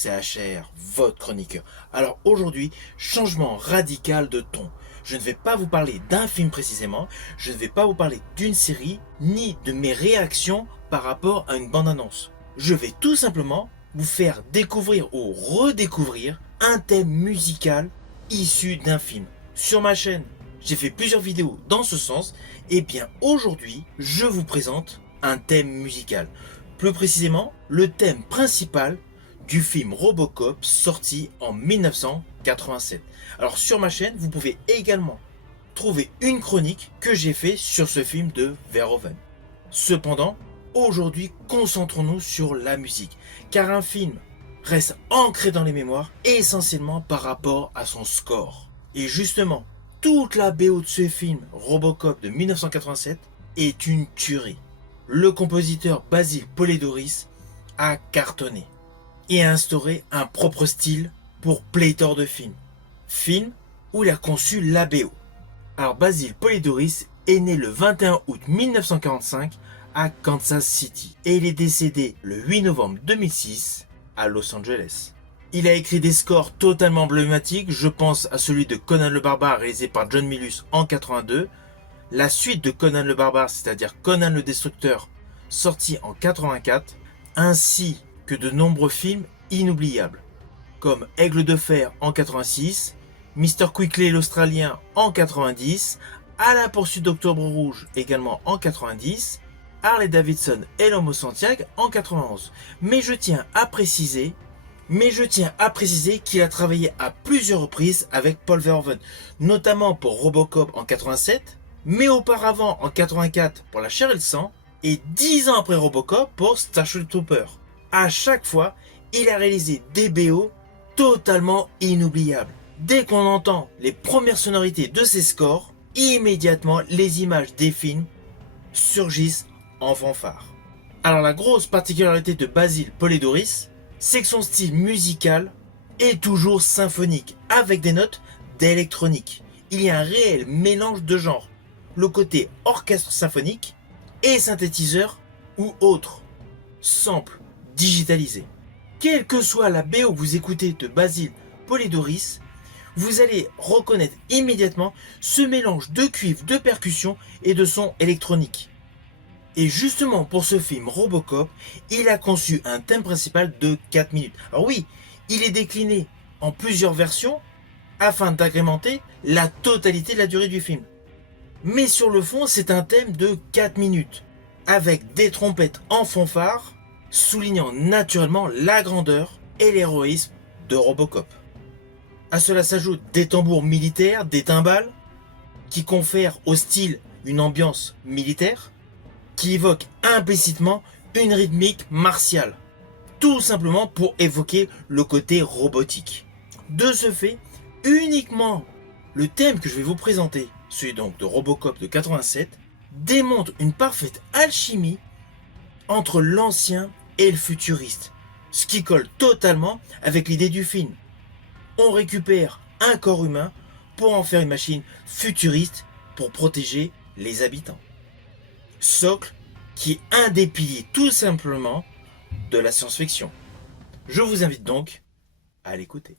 CHR, votre chroniqueur. Alors aujourd'hui, changement radical de ton. Je ne vais pas vous parler d'un film précisément, je ne vais pas vous parler d'une série, ni de mes réactions par rapport à une bande-annonce. Je vais tout simplement vous faire découvrir ou redécouvrir un thème musical issu d'un film. Sur ma chaîne, j'ai fait plusieurs vidéos dans ce sens, et bien aujourd'hui, je vous présente un thème musical. Plus précisément, le thème principal du film Robocop sorti en 1987. Alors sur ma chaîne, vous pouvez également trouver une chronique que j'ai fait sur ce film de Verhoeven. Cependant, aujourd'hui, concentrons-nous sur la musique, car un film reste ancré dans les mémoires essentiellement par rapport à son score. Et justement, toute la BO de ce film Robocop de 1987 est une tuerie. Le compositeur Basil Poledouris a cartonné et a instauré un propre style pour pléthore de films. Film où il a conçu la BO. Alors Basil Poledouris est né le 21 août 1945 à Kansas City et il est décédé le 8 novembre 2006 à Los Angeles. Il a écrit des scores totalement emblématiques, je pense à celui de Conan le Barbare réalisé par John Milius en 82, la suite de Conan le Barbare, c'est-à-dire Conan le Destructeur, sorti en 84, ainsi que de nombreux films inoubliables, comme Aigle de Fer en 86, Mr. Quickly l'Australien en 90, À la poursuite d'Octobre Rouge également en 90, Harley Davidson et l'Homme au Santiago en 91. Mais je tiens à préciser qu'il a travaillé à plusieurs reprises avec Paul Verhoeven, notamment pour Robocop en 87, mais auparavant en 84 pour La Chair et le Sang, et 10 ans après Robocop pour Starship Trooper. À chaque fois, il a réalisé des BO totalement inoubliables. Dès qu'on entend les premières sonorités de ses scores, immédiatement les images des films surgissent en fanfare. Alors la grosse particularité de Basil Poledouris, c'est que son style musical est toujours symphonique, avec des notes d'électronique. Il y a un réel mélange de genres, le côté orchestre symphonique et synthétiseur ou autre, sample digitalisé. Quelle que soit la BO que vous écoutez de Basil Poledouris, vous allez reconnaître immédiatement ce mélange de cuivre, de percussions et de sons électroniques. Et justement pour ce film Robocop, il a conçu un thème principal de 4 minutes. Alors oui, il est décliné en plusieurs versions afin d'agrémenter la totalité de la durée du film. Mais sur le fond, c'est un thème de 4 minutes, avec des trompettes en fanfare, soulignant naturellement la grandeur et l'héroïsme de Robocop. À cela s'ajoutent des tambours militaires, des timbales, qui confèrent au style une ambiance militaire, qui évoque implicitement une rythmique martiale, tout simplement pour évoquer le côté robotique. De ce fait, uniquement le thème que je vais vous présenter, celui donc de Robocop de 87, démontre une parfaite alchimie entre l'ancien et le futuriste, ce qui colle totalement avec l'idée du film. On récupère un corps humain pour en faire une machine futuriste pour protéger les habitants. Socle qui est un des piliers tout simplement de la science-fiction. Je vous invite donc à l'écouter.